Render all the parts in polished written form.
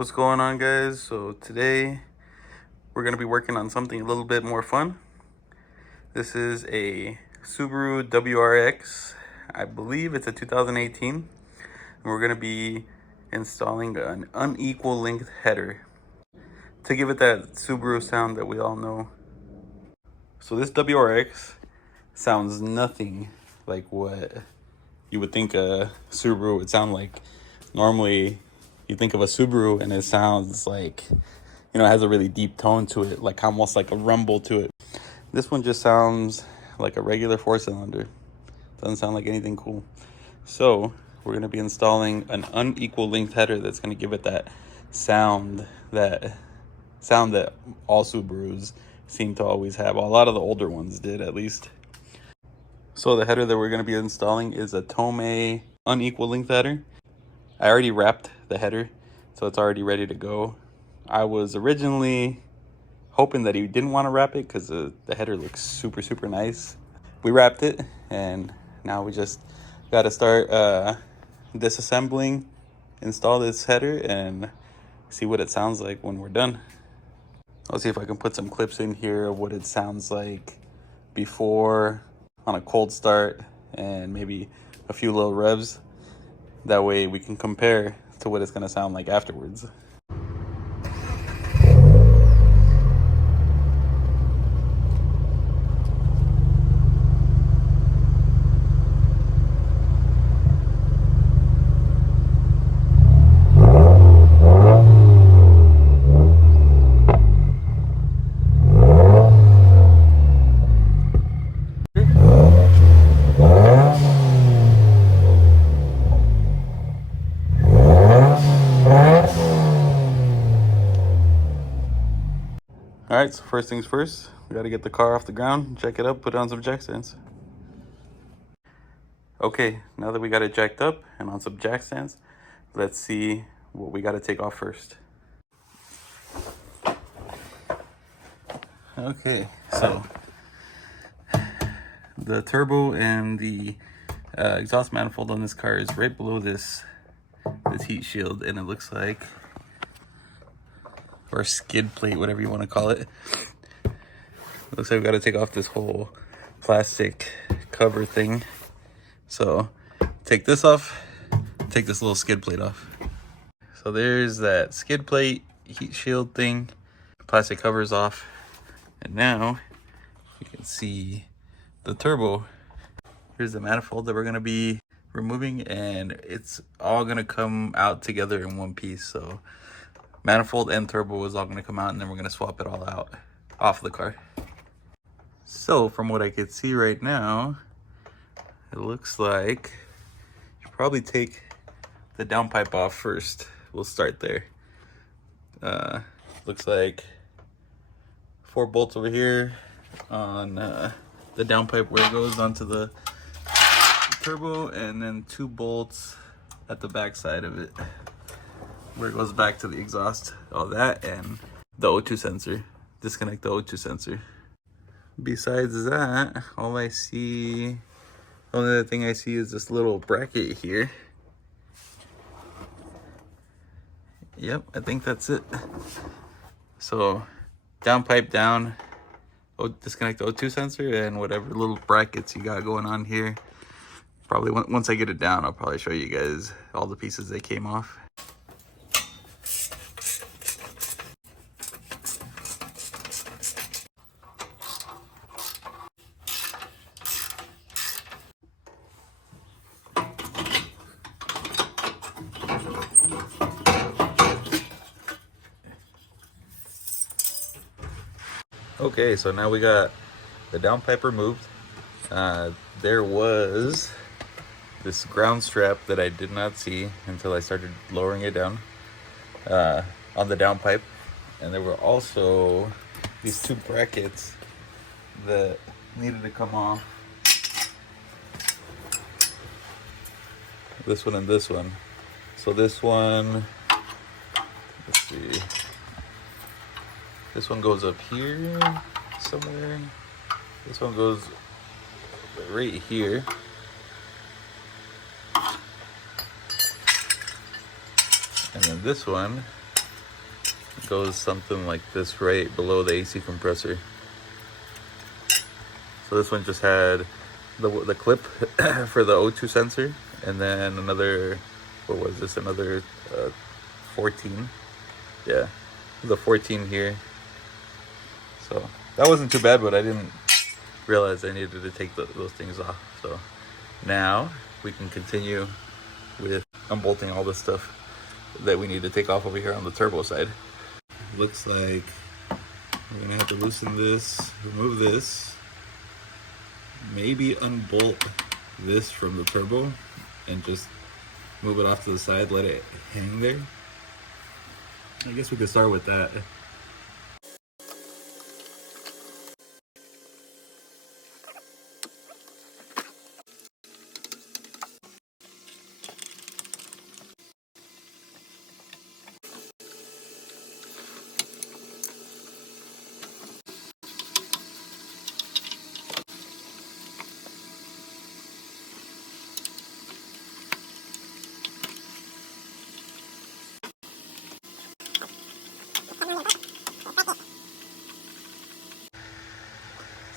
What's going on, guys? So today we're going to be working on something a little bit more fun. This is a Subaru WRX. I believe it's a 2018. And we're going to be installing an unequal length header to give it that Subaru sound that we all know. So this WRX sounds nothing like what you would think a Subaru would sound like. Normally, you think of a Subaru and it sounds like, it has a really deep tone to it, like almost like a rumble to it. This one just sounds like a regular 4-cylinder. Doesn't sound like anything cool. So we're going to be installing an unequal length header that's going to give it that sound that all Subarus seem to always have. A lot of the older ones did, at least. So the header that we're going to be installing is a Tomei unequal length header. I already wrapped the header, so it's already ready to go. I was originally hoping that he didn't want to wrap it because the header looks super, super nice. We wrapped it, and now we just got to start disassembling, install this header, and see what it sounds like when we're done. I'll see if I can put some clips in here of what it sounds like before on a cold start and maybe a few little revs. That way we can compare to what it's going to sound like afterwards. All right, so first things first, we got to get the car off the ground, jack it up, put it on some jack stands. Okay, now that we got it jacked up and on some jack stands, let's see what we got to take off first. Okay, so the turbo and the exhaust manifold on this car is right below this heat shield, and it looks like, or skid plate, whatever you want to call it. Looks like we got to take off this whole plastic cover thing. So take this off, take this little skid plate off. So there's that skid plate, heat shield thing, plastic covers off. And now you can see the turbo. Here's the manifold that we're gonna be removing, and it's all gonna come out together in one piece. So manifold and turbo is all gonna come out, and then we're gonna swap it all out off the car. So from what I could see right now, it looks like you should probably take the downpipe off first. We'll start there. Looks like 4 bolts over here on the downpipe where it goes onto the turbo, and then 2 bolts at the back side of it where it goes back to the exhaust. All that, and the O2 sensor. Disconnect the O2 sensor. Besides that, the only other thing I see is this little bracket here. Yep, I think that's it. So downpipe down, disconnect the O2 sensor, and whatever little brackets you got going on here. Probably once I get it down, I'll probably show you guys all the pieces that came off. Okay, so now we got the downpipe removed. There was this ground strap that I did not see until I started lowering it down on the downpipe. And there were also these 2 brackets that needed to come off. This one and this one. So this one, let's see. This one goes up here somewhere. This one goes right here. And then this one goes something like this right below the AC compressor. So this one just had the clip for the O2 sensor, and then another, what was this, another 14. Yeah, the 14 here. So that wasn't too bad, but I didn't realize I needed to take those things off. So now we can continue with unbolting all this stuff that we need to take off over here on the turbo side. Looks like we're gonna have to loosen this, remove this, maybe unbolt this from the turbo and just move it off to the side, let it hang there. I guess we could start with that.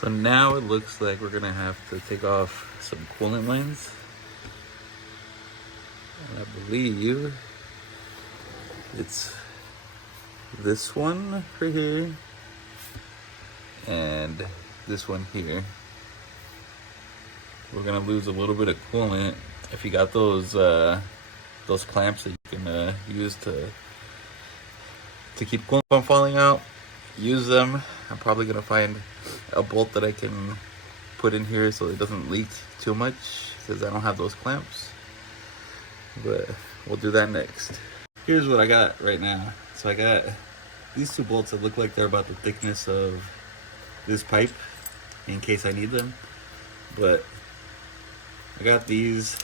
So now it looks like we're gonna have to take off some coolant lines. And I believe it's this one right here and this one here. We're gonna lose a little bit of coolant. If you got those clamps that you can use to keep coolant from falling out, use them. I'm probably gonna find a bolt that I can put in here so it doesn't leak too much because I don't have those clamps, but we'll do that next. Here's what I got right now. So I got these two bolts that look like they're about the thickness of this pipe in case I need them, but I got these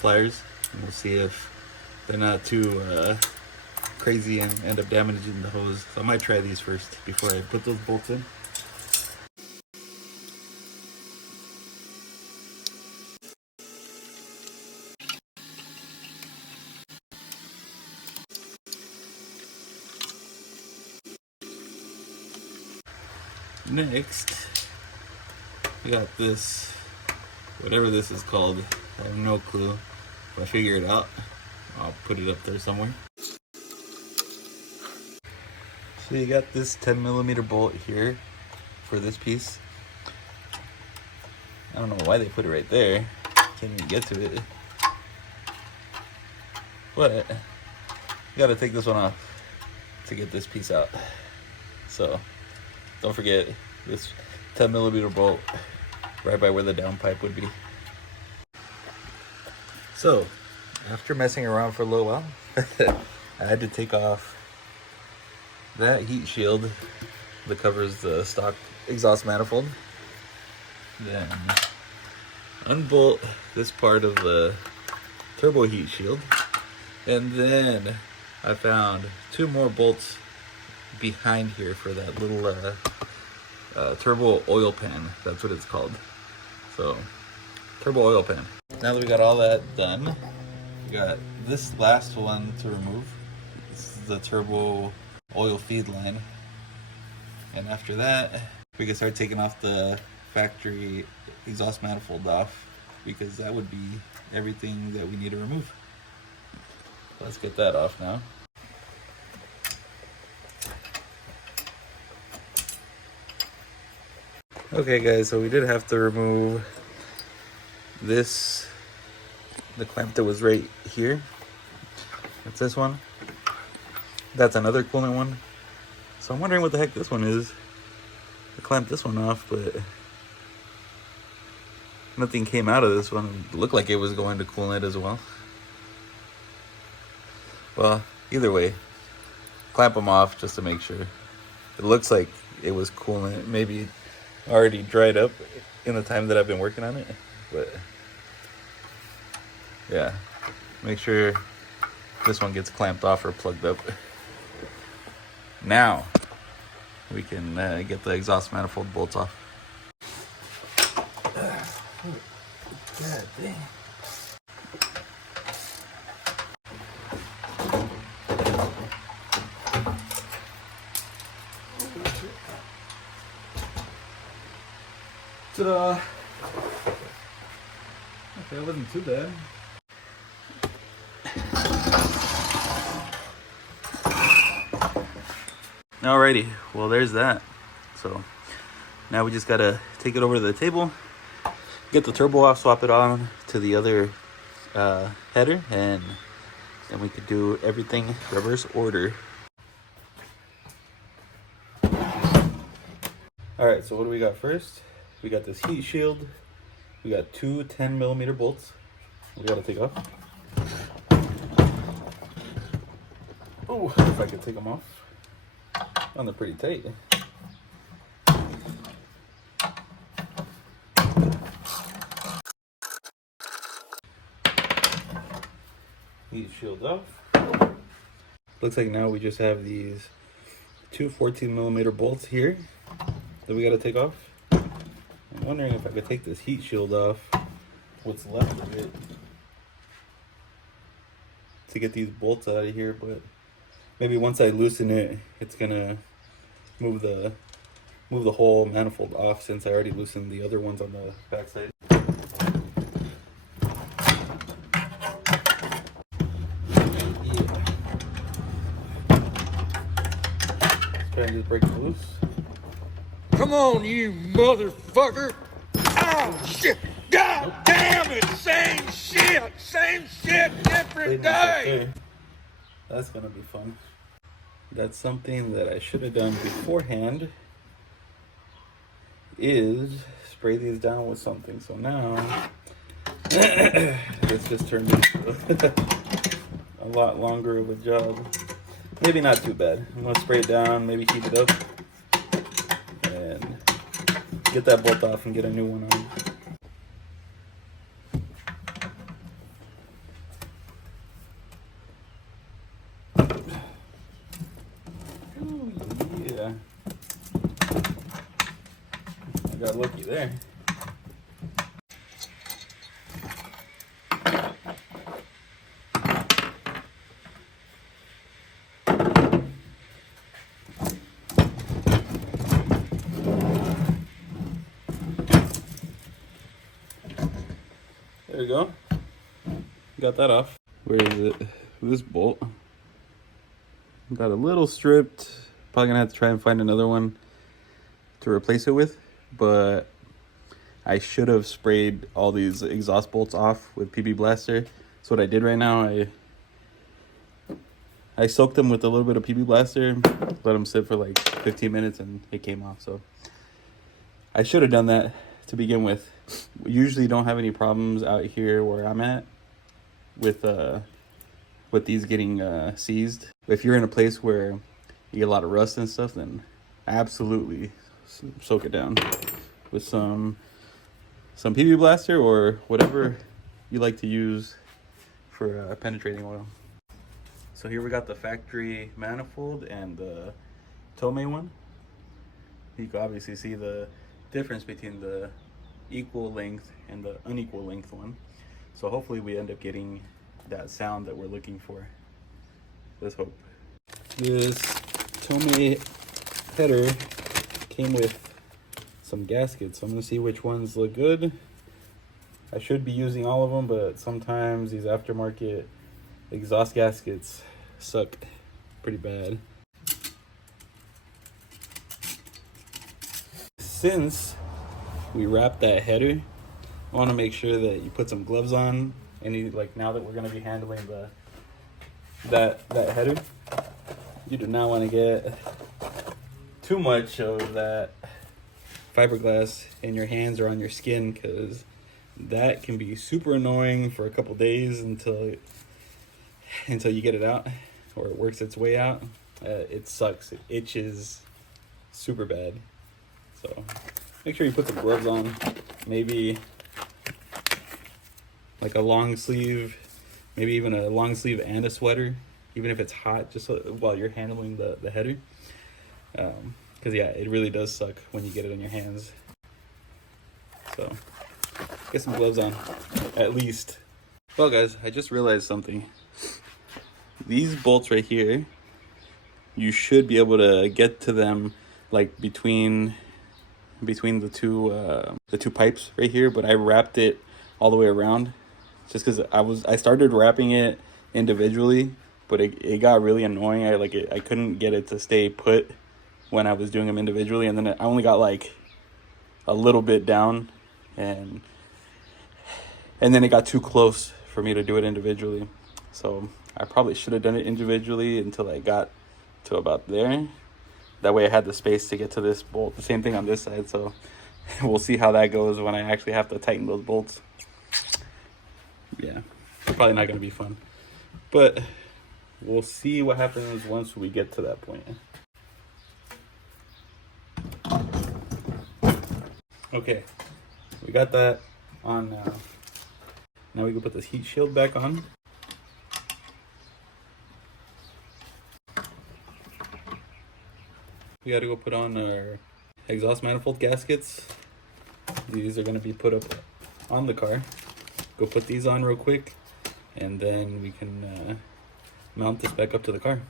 pliers and we'll see if they're not too crazy and end up damaging the hose. So I might try these first before I put those bolts in. Next, we got this, whatever this is called. I have no clue. If I figure it out, I'll put it up there somewhere. So you got this 10mm bolt here for this piece. I don't know why they put it right there. Can't even get to it. But you gotta take this one off to get this piece out. So don't forget this 10mm bolt right by where the downpipe would be. So after messing around for a little while, I had to take off that heat shield that covers the stock exhaust manifold. Then unbolt this part of the turbo heat shield. And then I found two more bolts behind here for that little turbo oil pan. That's what it's called. So, turbo oil pan. Now that we got all that done, we got this last one to remove. This is the turbo oil feed line. And after that, we can start taking off the factory exhaust manifold off, because that would be everything that we need to remove. Let's get that off now. Okay guys, so we did have to remove this, the clamp that was right here. That's this one. That's another coolant one. So I'm wondering what the heck this one is. I clamped this one off, but nothing came out of this one. It looked like it was going to coolant as well. Well, either way, clamp them off just to make sure. It looks like it was coolant. Maybe already dried up in the time that I've been working on it, but yeah, make sure this one gets clamped off or plugged up. Now we can get the exhaust manifold bolts off. God dang. Ta-da! Okay, that wasn't too bad. Alrighty, well there's that. So now we just gotta take it over to the table, get the turbo off, swap it on to the other header, and then we could do everything reverse order. Alright, so what do we got first? We got this heat shield. We got two 10mm bolts. We gotta take off. Oh, if I could take them off. Oh, they're pretty tight. Heat shield off. Looks like now we just have these two 14mm bolts here that we gotta take off. I'm wondering if I could take this heat shield off, what's left of it, to get these bolts out of here, but maybe once I loosen it, it's gonna move the whole manifold off, since I already loosened the other ones on the backside. Try and just break it loose. Come on, you motherfucker! Oh shit! God damn it! Same shit, different day. That's gonna be fun. That's something that I should have done beforehand, is spray these down with something. So now this just turned into a lot longer of a job. Maybe not too bad. I'm gonna spray it down, maybe heat it up, and get that bolt off and get a new one on. Ooh, yeah. I got lucky there. There we go. Got that off. Where is it? This bolt. Got a little stripped. Probably gonna have to try and find another one to replace it with. But I should have sprayed all these exhaust bolts off with PB Blaster. So what I did right now, I soaked them with a little bit of PB Blaster, let them sit for like 15 minutes, and it came off. So I should have done that to begin with. We usually don't have any problems out here where I'm at with these getting seized. If you're in a place where you get a lot of rust and stuff, then absolutely soak it down with some PB Blaster or whatever you like to use for penetrating oil. So here we got the factory manifold and the Tomei one. You can obviously see the difference between the equal length and the unequal length one. So hopefully we end up getting that sound that we're looking for. Let's hope. This Tomei header came with some gaskets, so I'm gonna see which ones look good. I should be using all of them, but sometimes these aftermarket exhaust gaskets suck pretty bad. Since we wrapped that header, I want to make sure that you put some gloves on. Like now that we're going to be handling that header, you do not want to get too much of that fiberglass in your hands or on your skin, because that can be super annoying for a couple days until you get it out, or it works its way out. It sucks. It itches super bad. So make sure you put some gloves on, maybe like a long sleeve, maybe even a long sleeve and a sweater, even if it's hot, just so, while you're handling the header. Because yeah, it really does suck when you get it on your hands. So get some gloves on, at least. Well guys, I just realized something. These bolts right here, you should be able to get to them like between between the two pipes right here, but I wrapped it all the way around just because I started wrapping it individually, but it got really annoying. I couldn't get it to stay put when I was doing them individually, and then I only got like a little bit down, and then it got too close for me to do it individually. So I probably should have done it individually until I got to about there. That way I had the space to get to this bolt. The same thing on this side, so we'll see how that goes when I actually have to tighten those bolts. Yeah, probably not going to be fun. But we'll see what happens once we get to that point. Okay, we got that on now. Now we can put this heat shield back on. We gotta go put on our exhaust manifold gaskets. These are gonna be put up on the car. Go put these on real quick, and then we can mount this back up to the car.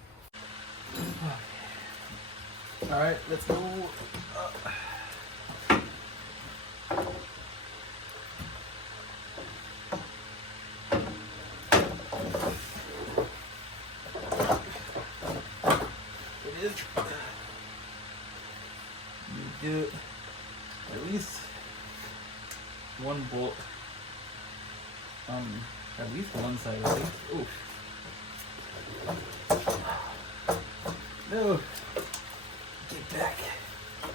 All right, let's go. It is. You do at least one bolt on at least one side, I think. Oof. No. Get back.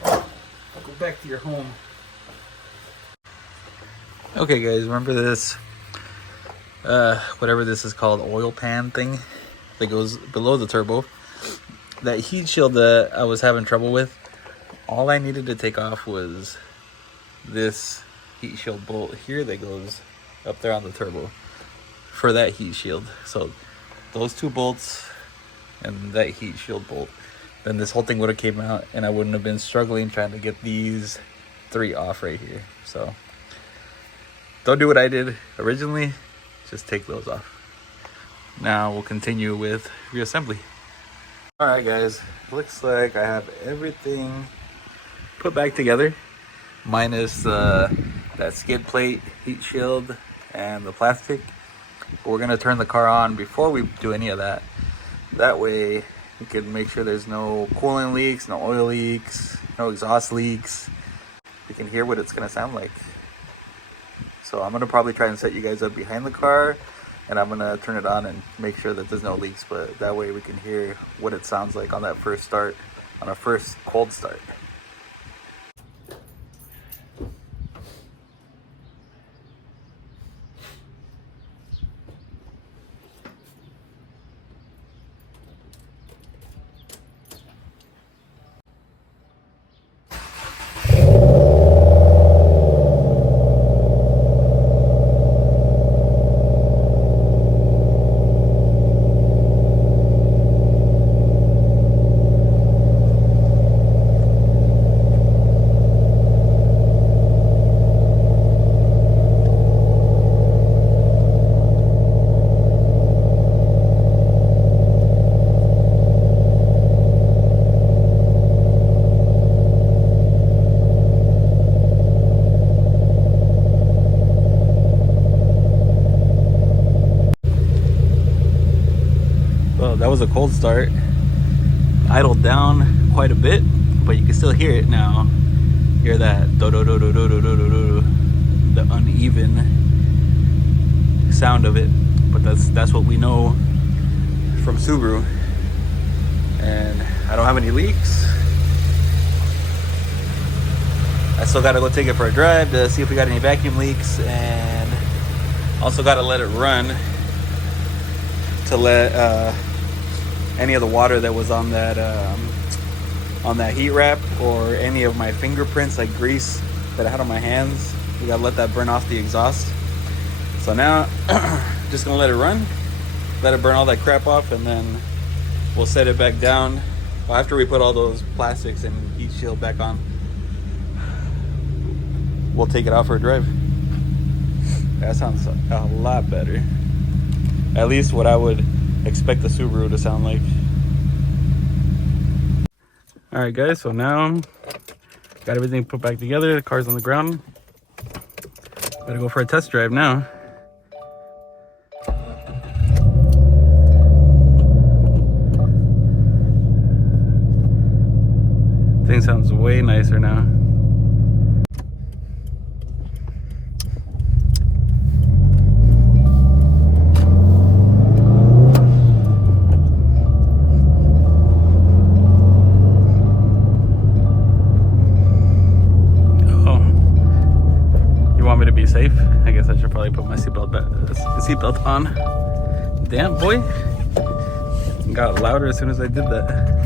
Go back to your home. Okay guys, remember this whatever this is called, oil pan thing that goes below the turbo? That heat shield that I was having trouble with, all I needed to take off was this heat shield bolt here that goes up there on the turbo for that heat shield. So those two bolts and that heat shield bolt, then this whole thing would have came out and I wouldn't have been struggling trying to get these three off right here. So don't do what I did originally, just take those off. Now we'll continue with reassembly. All right guys, looks like I have everything put back together, minus that skid plate, heat shield, and the plastic. But we're gonna turn the car on before we do any of that. That way we can make sure there's no coolant leaks, no oil leaks, no exhaust leaks. We can hear what it's gonna sound like. So I'm gonna probably try and set you guys up behind the car, and I'm gonna turn it on and make sure that there's no leaks, but that way we can hear what it sounds like on that first start, on a first cold start. That was a cold start. Idled down quite a bit, but you can still hear it now. Hear that do do do do do do do do, the uneven sound of it. But that's what we know from Subaru. And I don't have any leaks. I still gotta go take it for a drive to see if we got any vacuum leaks, and also gotta let it run to let any of the water that was on that heat wrap, or any of my fingerprints, like grease that I had on my hands, we gotta let that burn off the exhaust. So now just gonna let it run, let it burn all that crap off, and then we'll set it back down. Well, after we put all those plastics and heat shield back on, we'll take it out for a drive. That sounds a lot better. At least what I would expect the Subaru to sound like. All right guys, so now Got everything put back together. The car's on the ground. Gotta go for a test drive now. Thing sounds way nicer now. Want me to be safe? I guess I should probably put my seatbelt on. Damn, boy. It got louder as soon as I did that.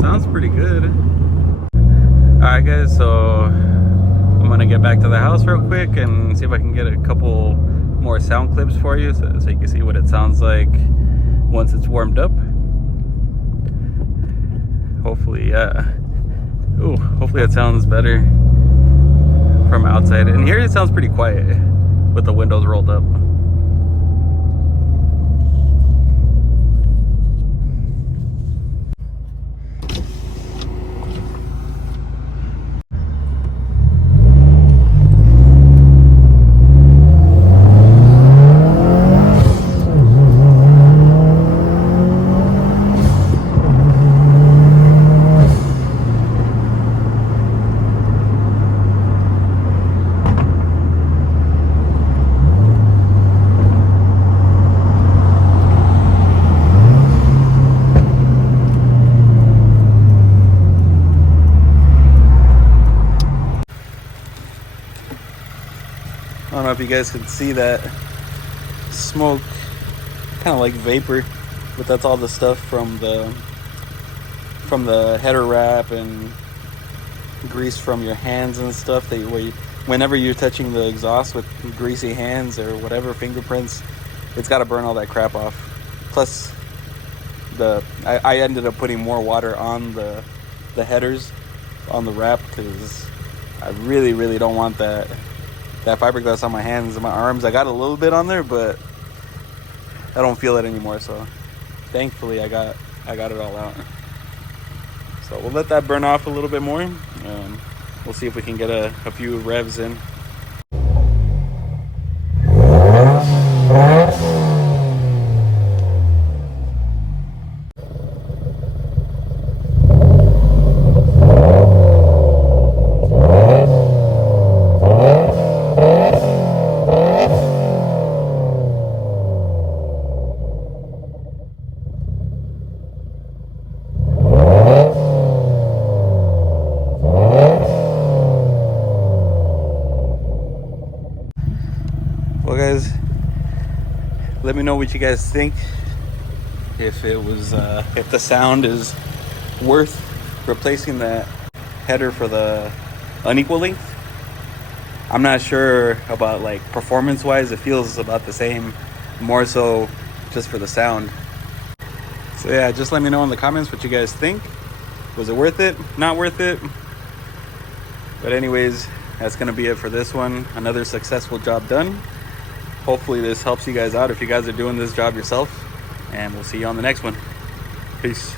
Sounds pretty good. Alright guys, so I'm gonna get back to the house real quick and see if I can get a couple more sound clips for you so you can see what it sounds like once it's warmed up. Hopefully, hopefully it sounds better from outside. And here it sounds pretty quiet with the windows rolled up. I don't know if you guys can see that smoke, kind of like vapor, but that's all the stuff from the header wrap and grease from your hands and stuff. Whenever you're touching the exhaust with greasy hands or whatever, fingerprints, it's got to burn all that crap off. Plus, I ended up putting more water on the headers on the wrap because I really don't want that fiberglass on my hands and my arms. I got a little bit on there, but I don't feel it anymore. So thankfully I got it all out. So we'll let that burn off a little bit more. We'll see if we can get a few revs in. Well guys, let me know what you guys think. If the sound is worth replacing that header for the unequal length. I'm not sure about like performance wise. It feels about the same, more so just for the sound. So yeah, just let me know in the comments what you guys think. Was it worth it? Not worth it? But anyways, that's gonna be it for this one. Another successful job done. Hopefully this helps you guys out if you guys are doing this job yourself, and we'll see you on the next one. Peace.